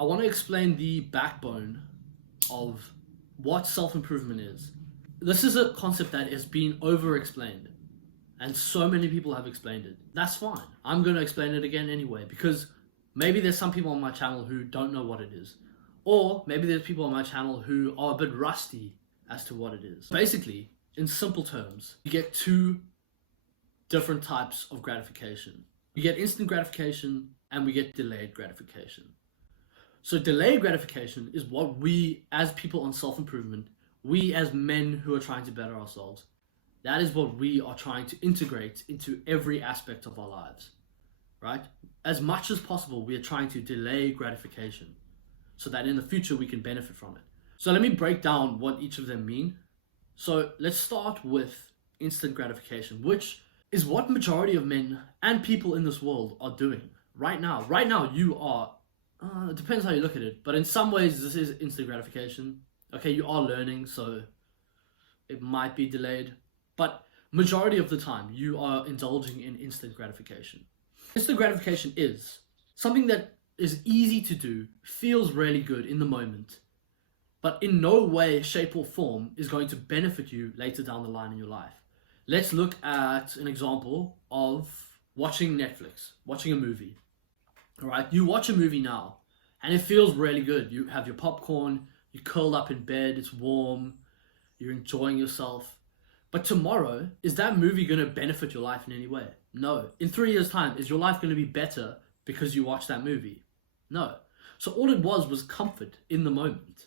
I want to explain the backbone of what self-improvement is. This is a concept that has been over-explained, and so many people have explained it. That's fine. I'm going to explain it again anyway, because maybe there's some people on my channel who don't know what it is. Or maybe there's people on my channel who are a bit rusty as to what it is. Basically, in simple terms, you get two different types of gratification. We get instant gratification and we get delayed gratification. So delayed gratification is what we as people on self-improvement, we as men who are trying to better ourselves, that is what we are trying to integrate into every aspect of our lives, right? As much as possible, we are trying to delay gratification so that in the future we can benefit from it. So let me break down what each of them mean. So let's start with instant gratification, which is what majority of men and people in this world are doing right now. Right now you are, it depends how you look at it, but in some ways this is instant gratification. Okay, you are learning, so it might be delayed, but majority of the time you are indulging in instant gratification. Instant gratification is something that is easy to do, feels really good in the moment, but in no way, shape or form is going to benefit you later down the line in your life. Let's look at an example of watching Netflix, watching a movie. All right, you watch a movie now and it feels really good. You have your popcorn, you're curled up in bed, it's warm, you're enjoying yourself. But tomorrow, is that movie going to benefit your life in any way? No. In 3 years' time, is your life going to be better because you watched that movie? No. So all it was comfort in the moment.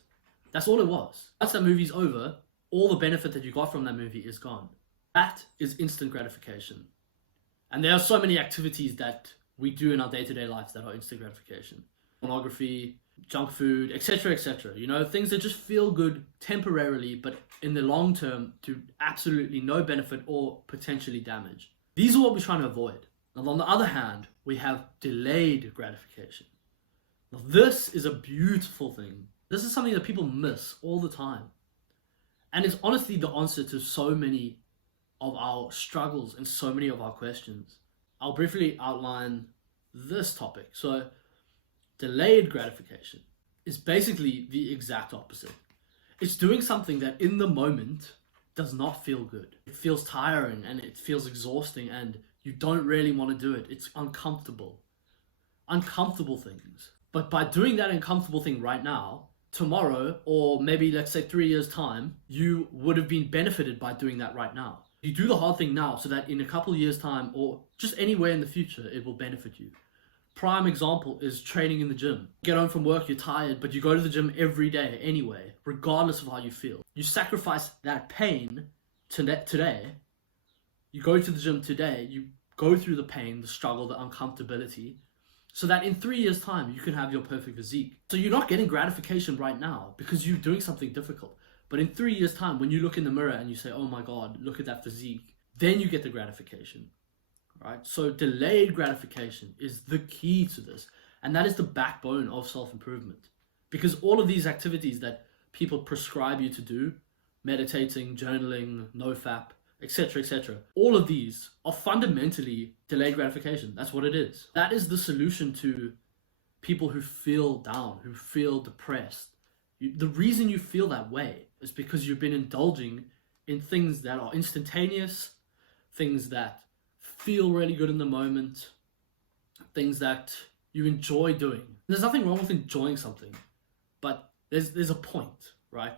That's all it was. Once that movie's over, all the benefit that you got from that movie is gone. That is instant gratification. And there are so many activities that we do in our day-to-day lives that are instant gratification. Pornography, junk food, etc., etc. You know, things that just feel good temporarily, but in the long term to absolutely no benefit or potentially damage. These are what we're trying to avoid. Now, on the other hand, we have delayed gratification. Now, this is a beautiful thing. This is something that people miss all the time. And it's honestly the answer to so many of our struggles and so many of our questions. I'll briefly outline this topic. So, delayed gratification is basically the exact opposite. It's doing something that in the moment does not feel good. It feels tiring and it feels exhausting and you don't really want to do it. It's uncomfortable. Uncomfortable things. But by doing that uncomfortable thing right now, tomorrow, or maybe let's say 3 years' time, you would have been benefited by doing that right now. You do the hard thing now so that in a couple of years' time or just anywhere in the future, it will benefit you. Prime example is training in the gym. Get home from work, you're tired, but you go to the gym every day anyway, regardless of how you feel. You sacrifice that pain today. You go to the gym today, you go through the pain, the struggle, the uncomfortability, so that in 3 years' time, you can have your perfect physique. So you're not getting gratification right now because you're doing something difficult. But in 3 years' time, when you look in the mirror and you say, oh my God, look at that physique, then you get the gratification. Right? So delayed gratification is the key to this. And that is the backbone of self-improvement. Because all of these activities that people prescribe you to do, meditating, journaling, nofap, etc., all of these are fundamentally delayed gratification. That's what it is. That is the solution to people who feel down, who feel depressed. The reason you feel that way is because you've been indulging in things that are instantaneous, things that feel really good in the moment, things that you enjoy doing. There's nothing wrong with enjoying something, but there's a point, right?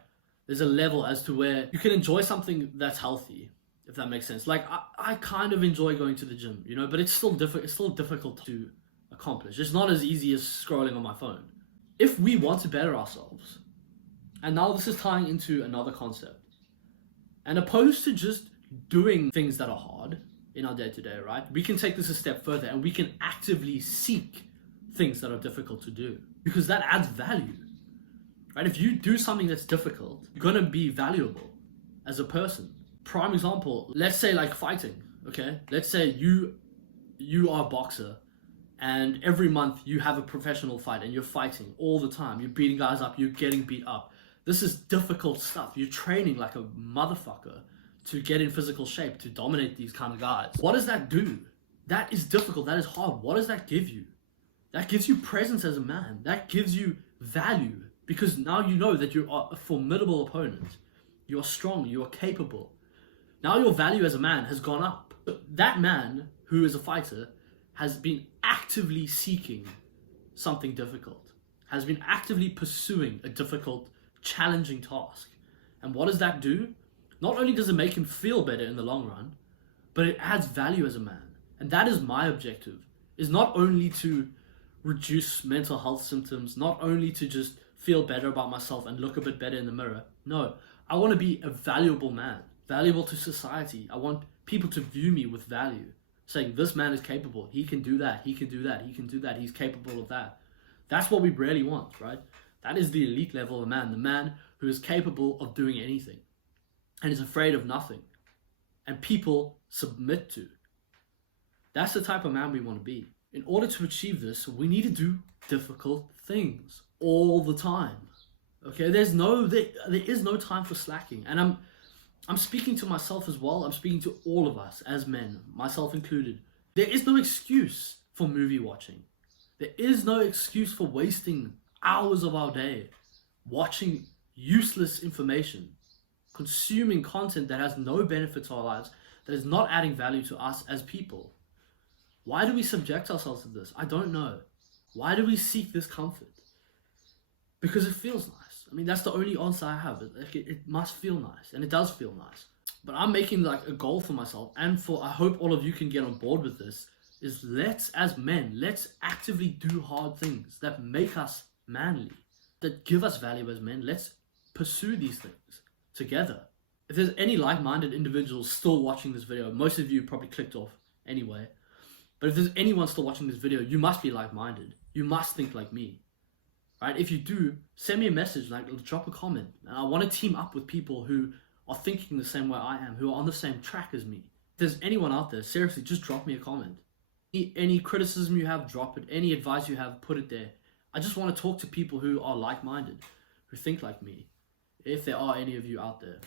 There's a level as to where you can enjoy something that's healthy, if that makes sense. Like I kind of enjoy going to the gym, you know, but it's still difficult to accomplish. It's not as easy as scrolling on my phone. If we want to better ourselves, and now this is tying into another concept, and opposed to just doing things that are hard in our day-to-day, right? We can take this a step further and we can actively seek things that are difficult to do because that adds value, right? If you do something that's difficult, you're going to be valuable as a person. Prime example, let's say like fighting, okay? Let's say you are a boxer and every month you have a professional fight and you're fighting all the time. You're beating guys up, you're getting beat up. This is difficult stuff. You're training like a motherfucker to get in physical shape, to dominate these kind of guys. What does that do? That is difficult, that is hard. What does that give you? That gives you presence as a man. That gives you value, because now you know that you are a formidable opponent. You are strong, you are capable. Now your value as a man has gone up. But that man who is a fighter has been actively seeking something difficult, has been actively pursuing a difficult, challenging task. And what does that do? Not only does it make him feel better in the long run, but it adds value as a man. And that is my objective, is not only to reduce mental health symptoms, not only to just feel better about myself and look a bit better in the mirror. No, I want to be a valuable man, valuable to society. I want people to view me with value, saying this man is capable, he can do that, he can do that, he can do that, he's capable of that. That's what we really want, right? That is the elite level of a man, the man who is capable of doing anything and is afraid of nothing, and people submit to. That's the type of man we want to be. In order to achieve this, we need to do difficult things all the time. Okay, there is no time for slacking. And I'm speaking to myself as well. I'm speaking to all of us as men, myself included. There is no excuse for movie watching. There is no excuse for wasting hours of our day watching useless information, consuming content that has no benefit to our lives, that is not adding value to us as people. Why do we subject ourselves to this? I don't know. Why do we seek this comfort? Because it feels nice. I mean, that's the only answer I have. It must feel nice, and it does feel nice. But I'm making like a goal for myself, and I hope all of you can get on board with this, is let's actively do hard things that make us manly, that give us value as men. Let's pursue these things together. If there's any like-minded individuals still watching this video, most of you probably clicked off anyway. But if there's anyone still watching this video, you must be like-minded. You must think like me, right? If you do, send me a message, like drop a comment. And I want to team up with people who are thinking the same way I am, who are on the same track as me. If there's anyone out there, seriously, just drop me a comment. Any criticism you have, drop it. Any advice you have, put it there. I just want to talk to people who are like-minded, who think like me, if there are any of you out there.